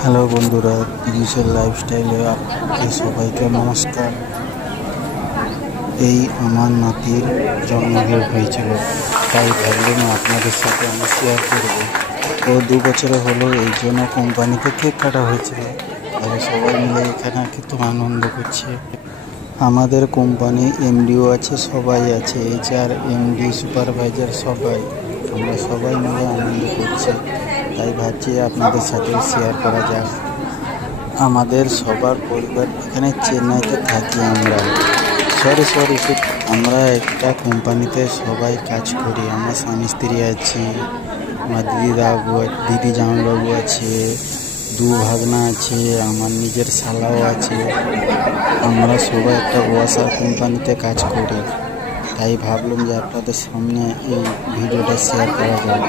Hello বন্ধুরা, তিরিশের লাইফস্টাইলে আপনাদের সবাইকে নমস্কার। এই আমার নাতির জন্মদিন হয়েছিল, তাই ভাবলাম আপনাদের সাথে আমি শেয়ার করব। ও 2 বছরে হলো, এই জন্য কোম্পানিতে কেক কাটা হয়েছিল। তাহলে সবাই মিলে এখানে কিন্তু আনন্দ করছে। আমাদের কোম্পানি এমডিও আছে, সবাই আছে, HR, MD, সুপারভাইজার সবাই। আমরা সবাই মিলে আনন্দ করছি, তাই ভাবছি আপনাদের সাথে শেয়ার করা যাক। আমাদের সবার পরিবার এখানে চেন্নাইতে থাকি আমরা। আমরা একটা কোম্পানিতে সবাই কাজ করি। আমার স্বামী স্ত্রী আছি, আমার দিদি জামাইবাবু আছে, 2 ভাগনা আছে, আমার নিজের শালাও আছে। আমরা সবাই একটা ওয়াসার কোম্পানিতে কাজ করি, তাই ভাবলাম যে আপনাদের সামনে এই ভিডিওটা শেয়ার করা যায়।